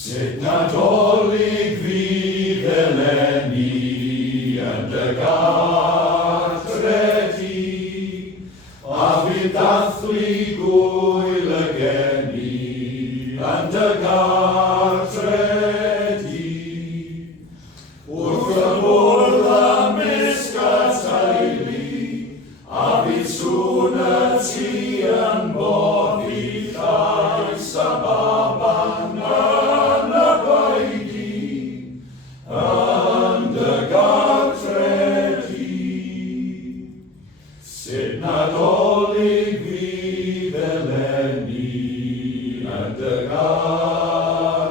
Sut Nadolig fydd eleni yn dy gartredi, a fydd dathlu gwyl y geni yn dy gartredi. Wrth y bwrdd ymysg a teulu, a fydd sŵn y tu yn boddi llais a baban yn y goedi, yn dy gartredi. Sut Nadolig fydd eleni yn dy gartredi,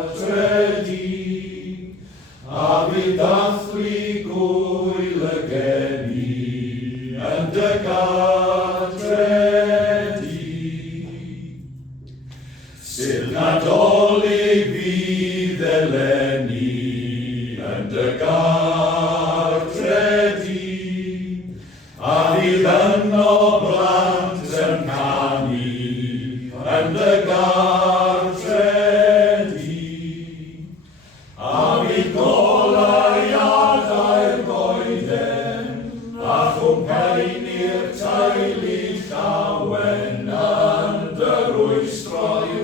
a fydd dathlu gwyl y geni yn dy gartredi. Sut Nadolig fydd eleni yn dy gartredi, a fydd yno blant yn canu yn dy gartredi, a fydd goleuadau'r goeden a chwmpaenau'r teulu llawen yn dy rwystro'i